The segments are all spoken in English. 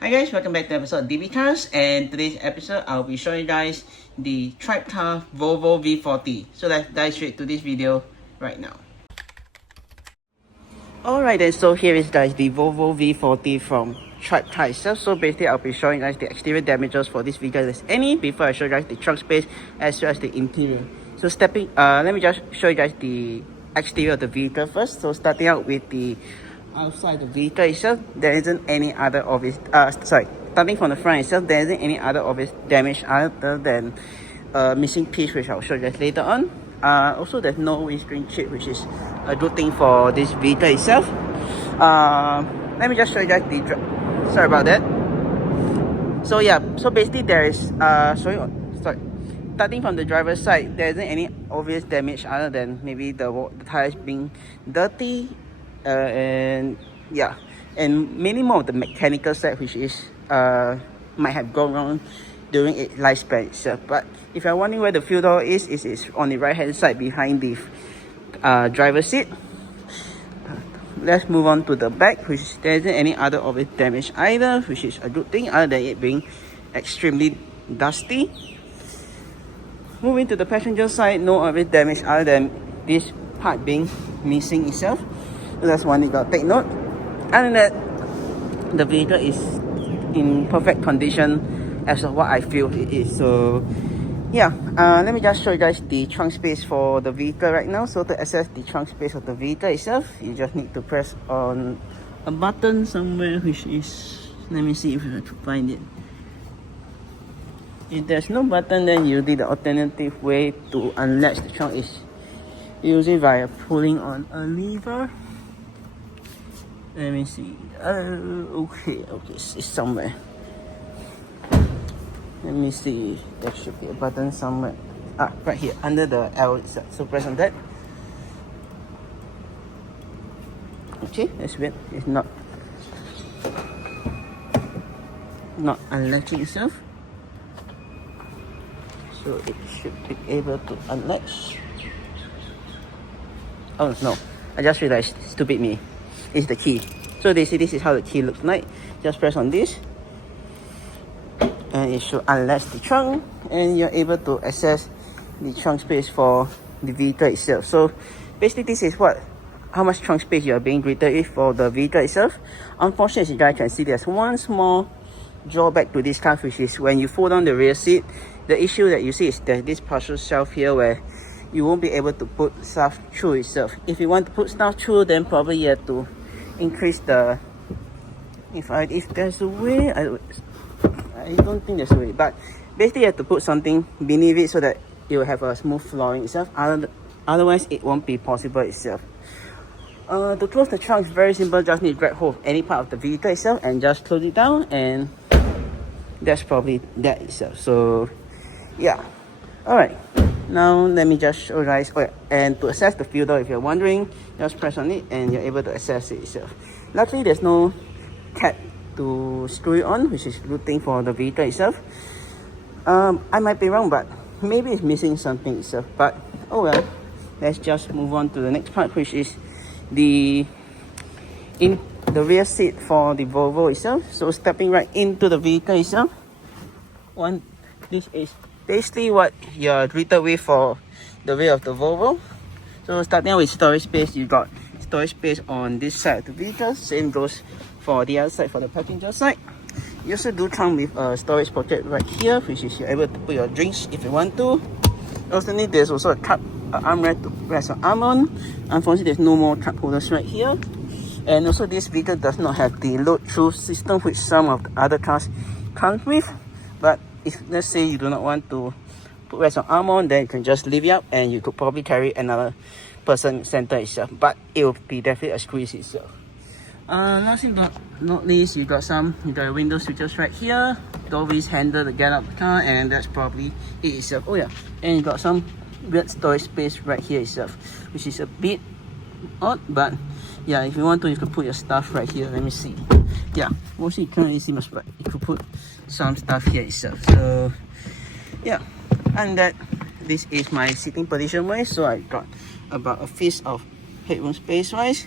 Hi guys, welcome back to episode of DB Cars, and today's episode I'll be showing you guys the TribeCar Volvo V40. So let's dive straight to this video right now. Alright then, so here is guys the Volvo V40 from TribeCar itself. So basically I'll be showing you guys the exterior damages for this vehicle if there's any before I show you guys the trunk space as well as the interior. So let me just show you guys the exterior of the vehicle first. So starting out with the outside the vehicle itself, there isn't any other obvious starting from the front itself, there isn't any other obvious damage other than missing piece, which I'll show you guys later on. Also there's no windscreen chip, which is a good thing for this vehicle itself. Let me just show you guys the sorry about that. So yeah, so basically there is starting from the driver's side, there isn't any obvious damage other than maybe the tires being dirty, and yeah, and mainly more of the mechanical side, which is might have gone wrong during its lifespan itself. But if you're wondering where the fuel door is, it is on the right hand side behind the driver's seat. Let's move on to the back, which there isn't any other obvious damage either, which is a good thing other than it being extremely dusty. Moving to the passenger side, no obvious damage other than this part being missing itself. So that's one you gotta take note. Other than that, the vehicle is in perfect condition as of what I feel it is. So yeah, let me just show you guys the trunk space for the vehicle right now. So to access the trunk space of the vehicle itself, you just need to press on a button somewhere, which is, let me see if I can find it. If there's no button, then usually the alternative way to unlatch the trunk is usually via pulling on a lever. Let me see. Okay, it's somewhere. Let me see. There should be a button somewhere. Right here under the L itself. So press on that. Okay, that's weird. It's not unlatching itself. So it should be able to unlatch. Oh no, I just realized, stupid me. It's the key. So this is how the key looks like. Just press on this and it should unlatch the trunk, and you're able to access the trunk space for the vehicle itself. So basically this is how much trunk space you are being greeted with for the vehicle itself. Unfortunately, as you guys can see, there's one small drawback to this car, which is when you fold down the rear seat, the issue that you see is there's this partial shelf here where you won't be able to put stuff through itself. If you want to put stuff through, then probably you have to increase the, if there's a way, I don't think there's a way, but basically you have to put something beneath it so that it will have a smooth flooring itself. Otherwise it won't be possible itself. To close the trunk is very simple. Just need to grab hold of any part of the vehicle itself and just close it down, and that's probably that itself. So yeah, alright, now let me just show you guys. And to access the fuel door, if you're wondering, just press on it and you're able to access it itself. Luckily there's no cap to screw it on, which is a good thing for the vehicle itself. I might be wrong, but maybe it's missing something itself, but oh well. Let's just move on to the next part, which is the rear seat for the Volvo itself. So stepping right into the vehicle itself, this is basically what you're greeted with for the rear of the Volvo. So starting out with storage space, you got storage space on this side of the vehicle. Same goes for the other side, for the passenger side. You also do come with a storage pocket right here, which is you're able to put your drinks if you want to. Also, there's also a cup armrest to rest your arm on. Unfortunately, there's no more cup holders right here. And also, this vehicle does not have the load-through system, which some of the other cars come with. But if let's say you do not want to rest your arm on, then you can just leave it up, and you could probably carry another person center itself. But it will be definitely a squeeze itself. Last but not least, you got your window switches right here, doorways handle to get out the car, and that's probably it itself. Oh yeah, and you got some weird storage space right here itself, which is a bit odd, but yeah, if you want to, you can put your stuff right here. Let me see. Yeah, mostly you can't really see much, but you could put some stuff here itself. So yeah, and that this is my sitting position wise. So I got about a fist of headroom space wise.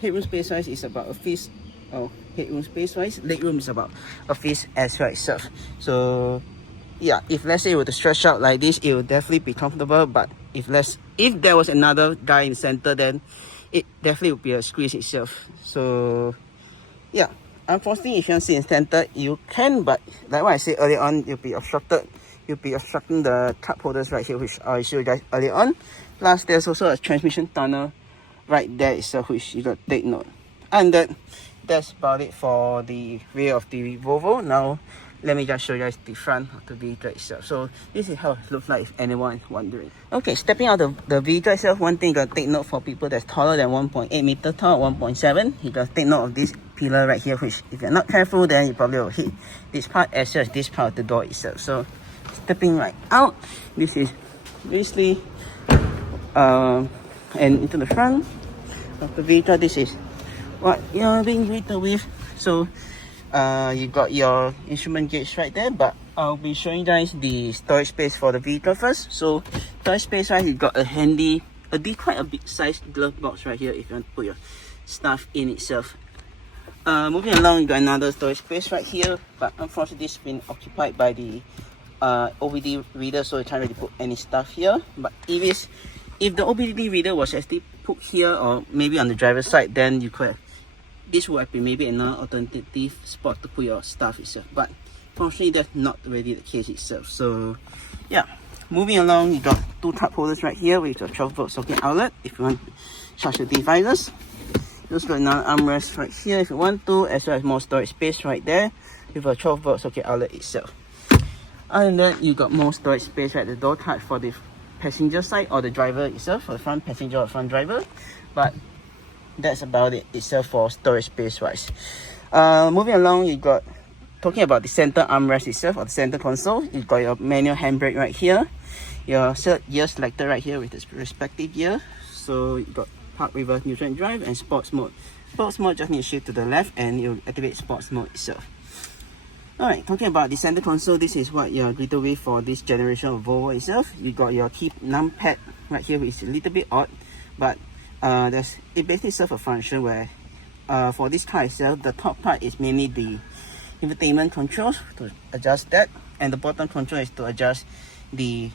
Headroom space size is about a fist of headroom space wise. Legroom is about a fist as well itself. So yeah, if let's say you were to stretch out like this, it will definitely be comfortable. But if there was another guy in the center, then it definitely would be a squeeze itself. So yeah, unfortunately, if you want to sit in center, you can, but like what I said earlier on, you'll be obstructed. You'll be obstructing the cup holders right here, which I showed you guys earlier on. Plus, there's also a transmission tunnel right there itself, which you got to take note. And that's about it for the rear of the Volvo. Now, let me just show you guys the front of the vehicle itself. So this is how it looks like, if anyone is wondering. Okay, stepping out of the vehicle itself, one thing you got to take note for people that's taller than 1.8 meter tall, 1.7, you got to take note of this pillar right here, which if you're not careful, then you probably will hit this part as well as this part of the door itself. So stepping right out, this is basically and into the front of the vehicle. This is what you're being greeted with. So you got your instrument gauge right there, but I'll be showing you guys the storage space for the vehicle first. So storage space wise, you got quite a big size glove box right here if you want to put your stuff in itself. Moving along, you got another storage space right here, but unfortunately this has been occupied by the OBD reader, so you can't really put any stuff here. But if the OBD reader was actually put here or maybe on the driver's side, then you could have, this would have been maybe another alternative spot to put your stuff itself. But fortunately, that's not really the case itself. So yeah, moving along, you got two cup holders right here with a 12-volt socket outlet if you want to charge your devices. You also got another armrest right here if you want to, as well as more storage space right there with a 12-volt socket outlet itself. Other than that, you got more storage space right at the door touch for the passenger side or the driver itself, for the front passenger or front driver. But that's about it itself for storage space wise. Moving along, you got, talking about the center armrest itself or the center console, you got your manual handbrake right here, your gear selector right here with its respective gear. So you got park, reverse, neutral and drive, and sports mode. Sports mode just need to shift to the left and you'll activate sports mode itself. Alright, talking about the center console, this is what you're greeted with for this generation of Volvo itself. You got your key numpad right here, which is a little bit odd, but it basically serves a function where for this car itself, the top part is mainly the infotainment controls to adjust that, and the bottom control is to adjust the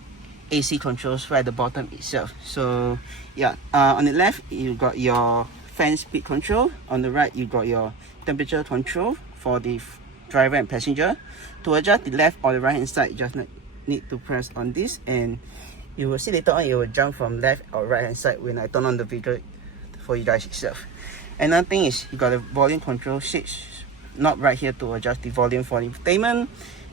AC controls right at the bottom itself. So yeah, on the left you got your fan speed control, on the right you got your temperature control for the driver and passenger. To adjust the left or the right hand side, you just need to press on this, and you will see later on it will jump from left or right hand side when I turn on the vehicle for you guys itself. Another thing is you got a volume control switch knob right here to adjust the volume for the entertainment,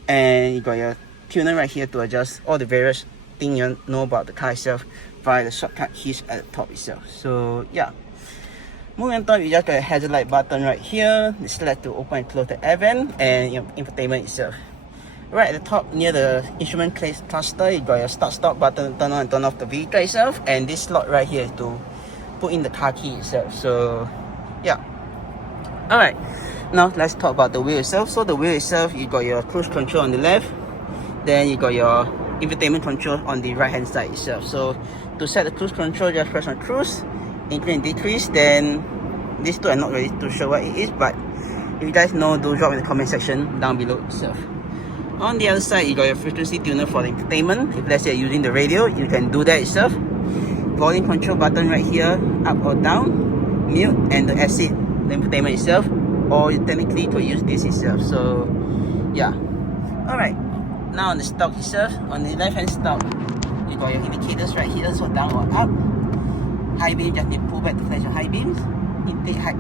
and you got your tuner right here to adjust all the various things you know about the car itself via the shortcut keys at the top itself. So yeah, moving on top, you just got a hazard light button right here. This select to open and close the air vent and your infotainment itself. Right at the top near the instrument cluster, you got your start stop button to turn on and turn off the vehicle itself, and this slot right here is to put in the car key itself. So yeah, alright, now let's talk about the wheel itself. So the wheel itself, you got your cruise control on the left, then you got your infotainment control on the right hand side itself. So to set the cruise control, just press on cruise, increase and decrease. Then these two I'm not really too sure what it is, but if you guys know, do drop in the comment section down below itself. On the other side, you got your frequency tuner for the entertainment. If let's say you're using the radio, you can do that itself. Volume control button right here, up or down, mute, and the exit, the entertainment itself, or you technically could use this itself. So yeah, alright, now on the stock itself, on the left hand stock, you got your indicators right here, so down or up. High beam, just need to pull back to flash your high beams.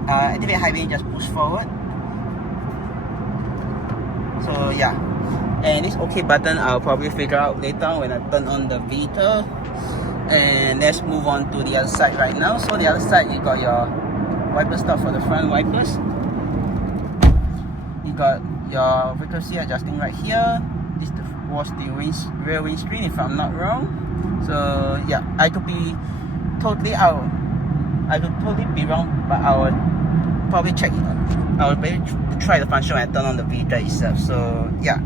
Activate high beam, just push forward. So yeah, and this OK button I'll probably figure out later when I turn on the vehicle. And let's move on to the other side right now. So the other side, you got your wiper stop for the front wipers. You got your frequency adjusting right here. This was the rear windscreen if I'm not wrong. So yeah, I could be totally be wrong, but I would probably check it out. I would maybe try the function when I turn on the vehicle itself. So yeah.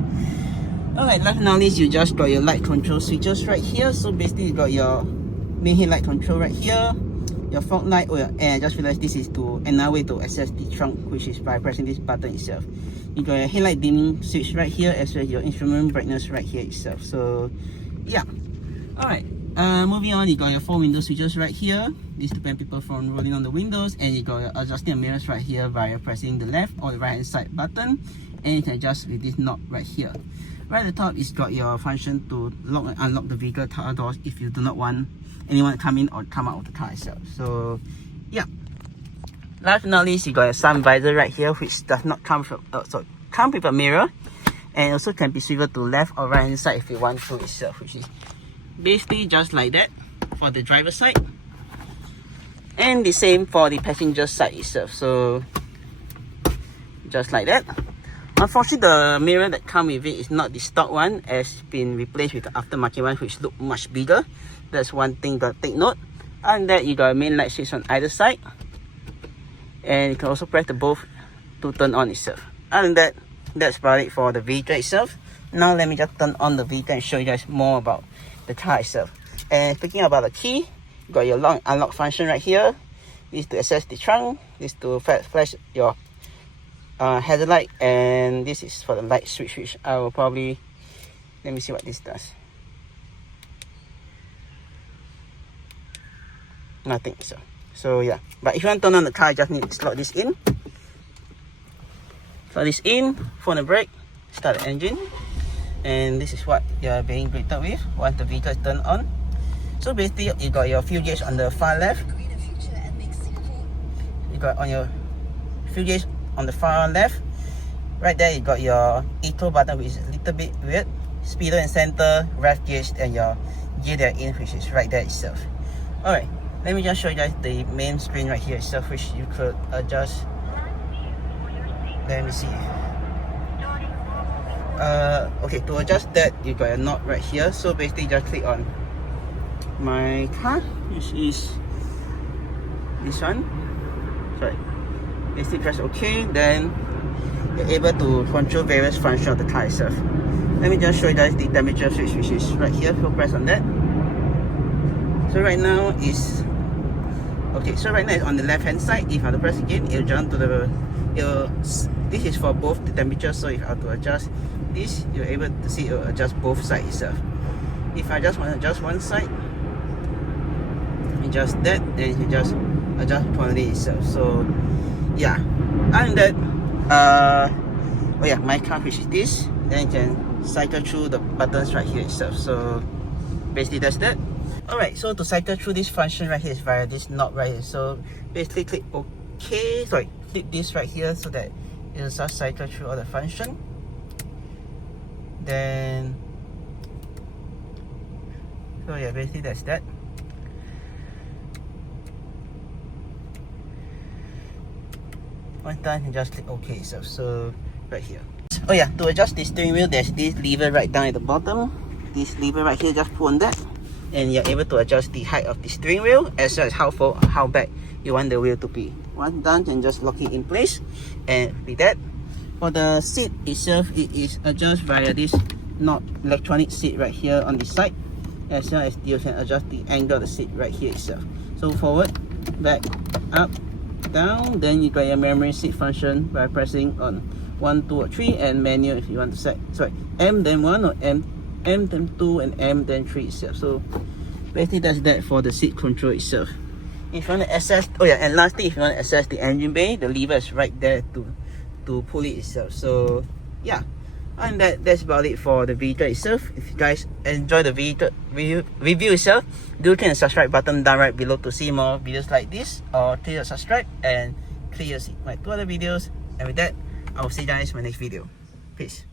Alright, last but not least, you just got your light control switches right here. So basically you got your main headlight control right here, your fog light. Oh yeah, and I just realized this is to another way to access the trunk, which is by pressing this button itself. You got your headlight dimming switch right here, as well as your instrument brightness right here itself. So yeah, all right. Moving on, you got your 4 window switches right here. This to prevent people from rolling on the windows, and you got your adjusting mirrors right here via pressing the left or the right hand side button, and you can adjust with this knob right here. Right at the top is got your function to lock and unlock the vehicle car doors if you do not want anyone to come in or come out of the car itself. So yeah. Last but not least, you got your sun visor right here, which does not come from come with a mirror, and also can be swiveled to left or right hand side if you want to itself, which is basically just like that for the driver's side, and the same for the passenger side itself. So just like that. Unfortunately, the mirror that comes with it is not the stock one, has been replaced with the aftermarket one, which look much bigger. That's one thing to take note. And that you got a main light switch on either side, and you can also press the both to turn on itself. Other than that, that's about it for the vehicle itself. Now let me just turn on the vehicle and show you guys more about the car itself. And speaking about the key, you got your lock unlock function right here. This to access the trunk, this to flash your hazard light, and this is for the light switch, which I will probably, let me see what this does. Nothing. So yeah, but if you want to turn on the car, you just need to slot this in. Slot this in, phone the brake, start the engine, and this is what you're being greeted with once the vehicle is turned on. So basically, you got your fuel gauge on the far left. You got on your fuel gauge on the far left. Right there, you got your eco button, which is a little bit weird. Speedo in center, rev gauge, and your gear there in, which is right there itself. Alright, let me just show you guys the main screen right here itself, which you could adjust. Let me see. Okay, to adjust that, you got a knob right here. So basically, just click on my car, which is this one. Sorry. Basically, press OK. Then you're able to control various functions of the car itself. Let me just show you guys the temperature switch, which is right here. So press on that. So right now is okay. So right now it's on the left hand side. If I have to press again, it'll jump to the. This is for both the temperature. So if I have to adjust this, you're able to see it will adjust both sides itself. If I just want to adjust one side, adjust that, then you can just adjust quantity itself. So yeah. Other than that, oh yeah, my car, which is this. Then you can cycle through the buttons right here itself. So basically that's that. Alright, so to cycle through this function right here is via this knob right here. So basically click OK, click this right here so that it will just cycle through all the function. Then, so yeah, basically that's that. Once done, you just click OK itself. So right here. Oh yeah, to adjust the steering wheel, there's this lever right down at the bottom. This lever right here, just pull on that, and you're able to adjust the height of the steering wheel as well as how far, how back you want the wheel to be. Once done, then just lock it in place, and with that. For the seat itself, it is adjusted via this knob electronic seat right here on the side, as well as you can adjust the angle of the seat right here itself. So forward, back, up, down. Then you got your memory seat function by pressing on 1, 2, or 3, and menu if you want to set M then 1 or M then 2 and M then 3 itself. So basically that's that for the seat control itself. If you want to access, oh yeah, and lastly, if you want to access the engine bay, the lever is right there to pull it itself. So yeah, and that's about it for the vehicle itself. If you guys enjoy the vehicle review itself, do click the subscribe button down right below to see more videos like this, or click the subscribe and click to see my 2 other videos. And with that, I will see you guys in my next video. Peace.